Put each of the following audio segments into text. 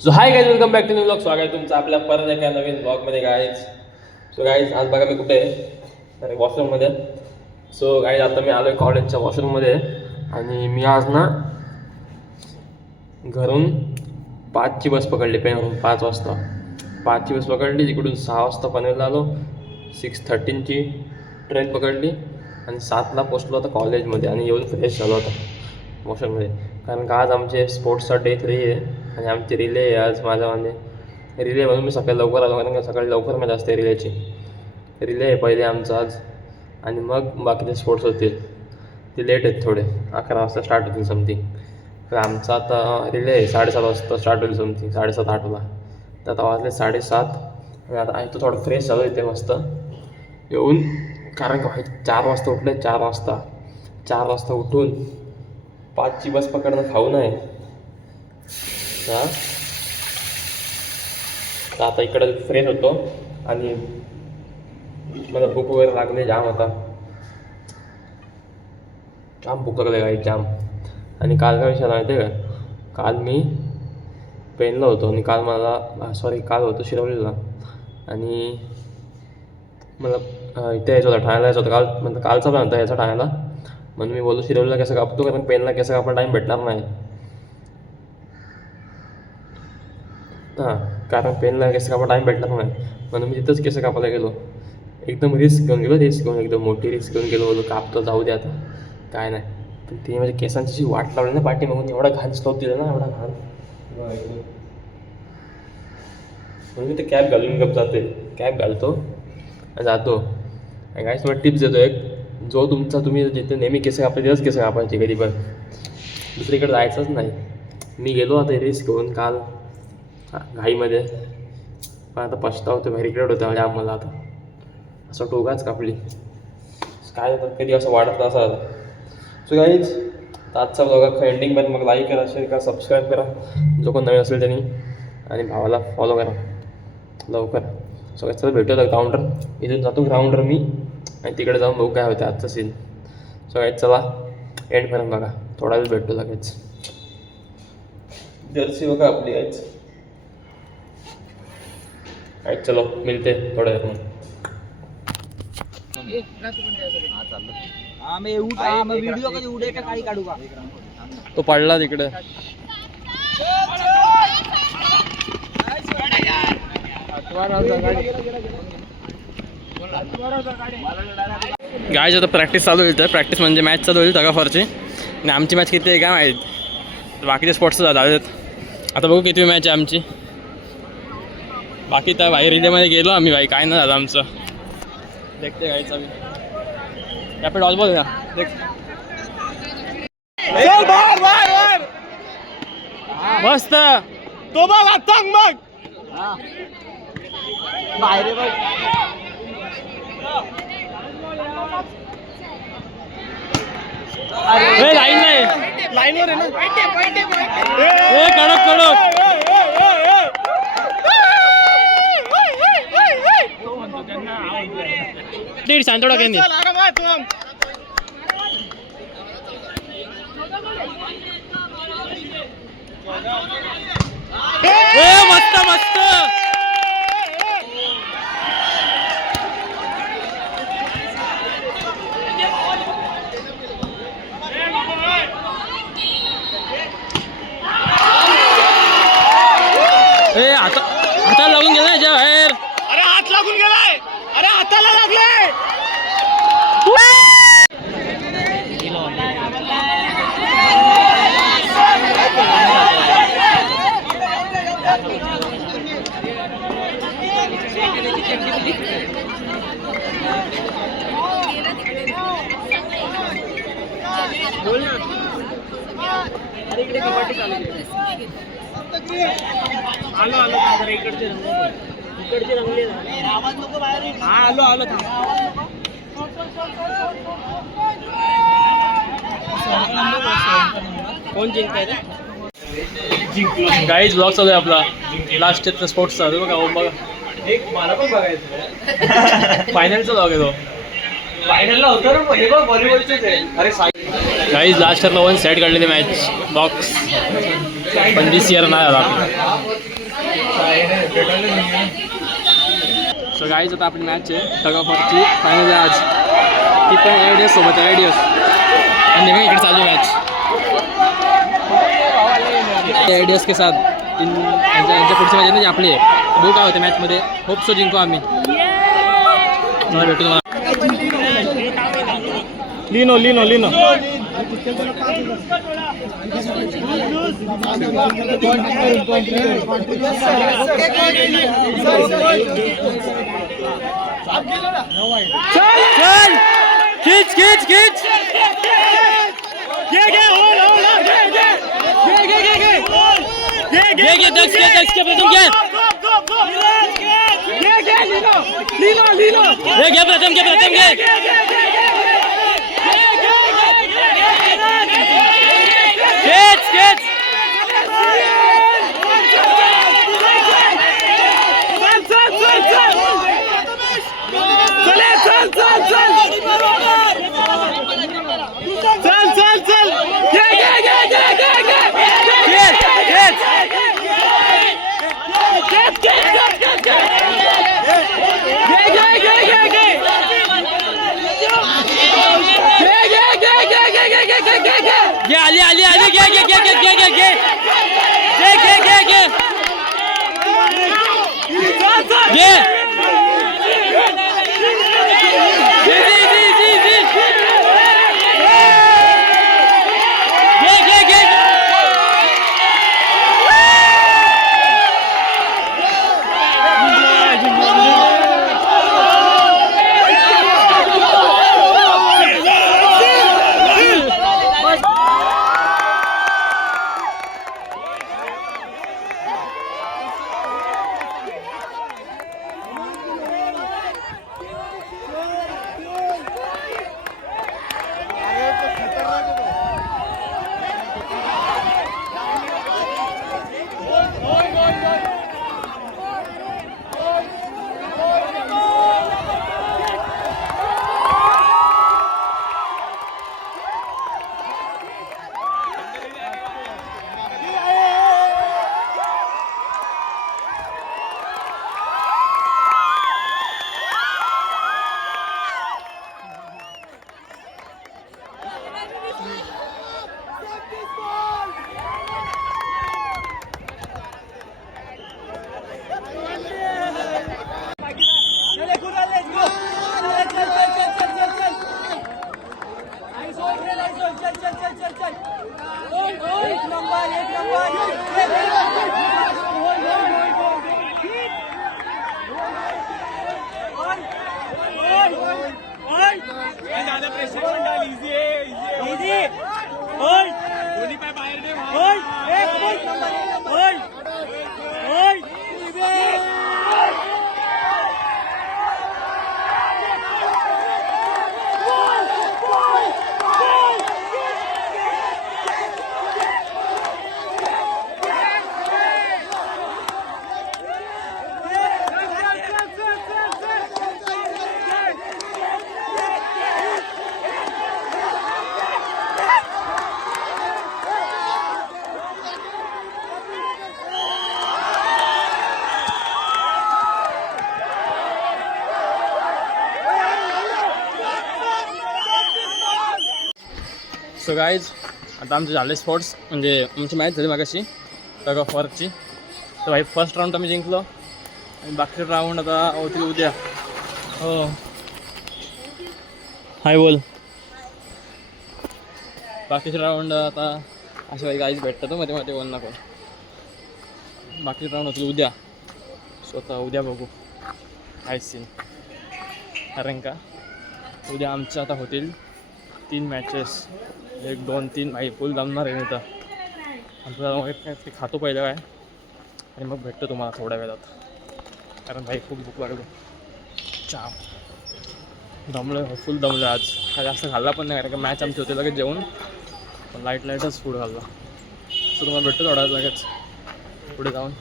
So hi guys, welcome back to new blog. स्वागत आहे तुमचं आपल्या परत एका नवीन ब्लॉगमध्ये गाईज. सो गाईज आज बघा मी कुठे आहे, अरे वॉशरूममध्ये. सो गाईज आता मी आलो आहे कॉलेजच्या वॉशरूममध्ये आणि मी आज ना घरून 5ची बस पकडली, पेनवरून 5 वाजता 5ची बस पकडली. तिकडून 6 वाजता पनवेलला आलो. 6:13ची ट्रेन पकडली आणि 7ला पोचलो होता कॉलेजमध्ये आणि येऊन फ्रेश झालो होता वॉशरूममध्ये. कारण का आज आमचे स्पोर्ट्सचा डे 3 आहे आणि आमची रिले आहे आज. माझ्यामध्ये रिले म्हणून मी सकाळी लवकर आलो, कारण का सकाळी लवकर मॅच असते रिलेची. रिले आहे पहिले आमचं आज आणि मग बाकीचे स्पोर्ट्स होतील. ते लेट आहेत थोडे, 11 वाजता स्टार्ट होतील समथिंग. तर आमचा आता रिले आहे 7:30 वाजता स्टार्ट होईल समथिंग, 7:30-8ला. तर आता वाजले 7:30 आणि आता आहे तो थोडं फ्रेश झालो इथे मस्त येऊन. कारण का 4 वाजता उठले, 4 वाजता उठून 5ची बस पकडणं खाऊ नये हां. तर आता इकडं फ्रेश होतो आणि मला भूक वगैरे लागले, जाम होता, जाम भूक लागले काही जाम. आणि काल काय विषय माहिती आहे का, काल मी पेनला होतो आणि काल काल होतो शिरवलीला आणि मला इथे यायचं होतं, ठाण्याला यायचं होतं काल. म्हणजे कालचा पण होता याचा ठाण्याला, म्हणून मी बोललो शिरवलीला केस कापतो, कारण पेनला केस कापा टाईम भेटणार नाही. हां, कारण पेनला केस कापा टाईम भेटणार नाही म्हणून मी तिथंच केस कापायला गेलो. एकदम रिस्क घेऊन एकदम मोठी रिस्क घेऊन गेलो. बोललो कापतो, जाऊ दे आता काय नाही. पण ते माझ्या केसांची वाट लावली ना पाठी मागून, एवढा घाण स्लोप दिला ना, एवढा घाण. म्हणून मी ते कॅप घालून गप जाते, कॅप घालतो जातो. आणि काय तुम्हाला टिप्स देतो एक, जो तुम्ही जिथे नेहमी केस कापले तिथंच केस कापायचे, कधी पण दुसरीकडे जायचंच नाही. मी गेलो आता रिस्क घेऊन काल घाईमध्ये, पण आता पछतावतो, भाई रिग्रेट होतं म्हणजे आम्हाला. आता असं टोगाच कापली काय होतं, कधी असं वाटत असं. सो गाईज आजचा ब्लॉग एंडिंग पण मग लाईक करा, शेअर करा, सबस्क्राईब करा जो कोण नवीन असेल त्यांनी, आणि भावाला फॉलो करा लवकर. सो चला भेटूया ग्राउंडवर. इथून जातो ग्राउंडवर मी आणि तिकडे जाऊन बघू काय होतं आजचं सीन. सो गाईज चला एंड पर्यंत बघा, थोडा वेळ भेटतो लगेच. जर्सी बघा आपली गाईज. चलो मिलते थोड्या वेळ. तो पडला तिकडे. गाईज आता प्रॅक्टिस चालू होईल, तर प्रॅक्टिस म्हणजे मॅच चालू होईल तगाफरची. आणि आमची मॅच किती आहे काय माहीत, बाकीचे स्पोर्ट्सचं झाले. आता बघू किती मॅच आहे आमची. बाकी तर भाई रिलेमध्ये गेलो आम्ही, भाई काय नाही झालं आमचं. देखते गाईच आम्ही या पे डॉल बॉल ना देख. मस्त तो बघ आता बघ बाहेर बघ. अरे लाईन नाही, लाईनवर आहे ना, कडक कडक. दीड सांतोडा केंदी मस्त मस्त. हाताला लागून गेला याच्या बाहेर. अरे हात लागून गेलाय, अरे हाताला लागलाय. बोल ना, अरे इकडे कबड्डी चालू आहे. आलो इकडचे रंगले आवाज नको बाहेर. हा आलो कोण जिंकाय जिंकलो. गाईज ब्लॉग चालू आहे आपला, लास्ट स्पोर्ट्स चालू बघा. बघा एक मला पण बघायचं फायनलचा ब्लॉग आहे तो. फायनलला होतं ना हे बघ, व्हॉलीबॉलचेच आहे. अरे गाईज लास्ट इयरला 1 सेट काढलेली मॅच बॉक्स. पण दिस इयर नाही आला. सो गाईज आता आपली मॅच आहे टग ऑफ वॉरची फायनल आहे आज. ती पण आयडियस सोबत आयडियस आणि मग इकडे चालू मॅच आयडियस के साथ. यांच्या पुढची मॅच आहे ना आपली आहे. बघू काय होते मॅचमध्ये. होप सो जिंकू आम्ही. मला भेटू तुम्हाला. लिनो लिनो लिनो चल खींच खींच खींच आली आली आली घे घे घे घे घे घे घे घे घे घे सो गाईज आता आमचे झाले स्पोर्ट्स म्हणजे आमची मॅच झाली मागाशी टग ऑफ वॉरची. तर भाई फर्स्ट राऊंड आम्ही जिंकलो आणि बाकीचे राऊंड आता होतील उद्या. हो हाय बोल. बाकीचे राऊंड आता असे भाई गाईज भेटतात मध्ये मध्ये कोण ना कोण. बाकीचे राऊंड होतील उद्या. स्वतः उद्या बघू काय सीन. कारण का उद्या आमच्या आता होतील 3 मॅचेस. 1 2 3 भाई फुल जमणार आहे इथं. आपल्याला काय ते खातो पहिलं काय आणि मग भेटतो तुम्हाला थोड्या वेळात. कारण भाई खूप भूक लागली. चहा दमलं फुल दमलं आज. काय जास्त खाल्ला पण नाही कारण का मॅच आमची होते लगेच जेवून. पण लाईटच फूड खाल्ला. सो तुम्हाला भेटतो थोडा लगेच पुढे जाऊन.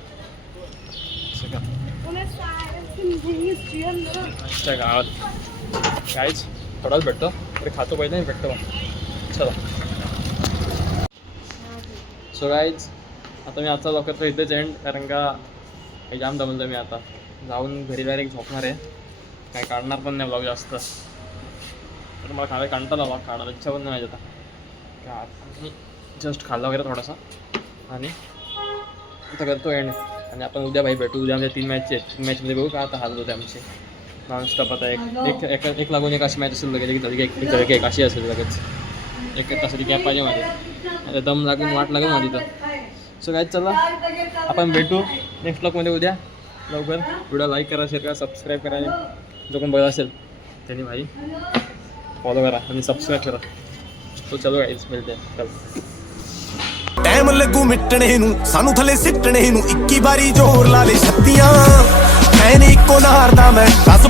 अच्छा गावात काहीच थोडाच भेटतो तरी खातो पहिले नाही भेटतो मग. चला सो गाईज आता मी आजचा लवकर तर इथेच एंड, कारण का काही जाम दमलं मी आता. जाऊन घरी डायरेक्ट झोपणार आहे, काही काढणार पण नाही ब्लॉग जास्त. तर मला खायला कंटाळा ब्लॉग काढायला इच्छा पण नाही माझी आता. जस्ट खाल्ला वगैरे थोडासा आणि आता करतो एंड. आणि आपण उद्या भाई भेटू. उद्या आमच्या 3 मॅच आहेत. 3 मॅचमध्ये बघू का आता हाल होते आमचे नॉनस्टॉप. आता एक लागून एक अशी मॅच असेल लगेच, एक अशी असेल लगेच. एक तासाची गॅप पाहिजे माझी, आता दम लागून वाट लागेल माझी तर. सो काय, चला आपण भेटू नेक्स्ट ब्लॉगमध्ये उद्या लवकर. व्हिडिओ लाईक करा, शेअर करा, सबस्क्राईब करा. जो कोण बघत असेल त्यांनी भाई फॉलो करा आणि सबस्क्राईब करा. तो चलो गाइस, मिलते हैं कल. ਟਾਈਮ ਲੱਗੂ ਮਿਟਣੇ ਨੂੰ ਸਾਨੂੰ ਥੱਲੇ ਸਿੱਟਣੇ ਨੂੰ 21 ਵਾਰੀ ਜ਼ੋਰ ਲਾ ਲੈ ਛੱਤੀਆਂ ਐ ਨੀ ਇੱਕੋ ਨਾਰ ਦਾ ਮੈਂ 10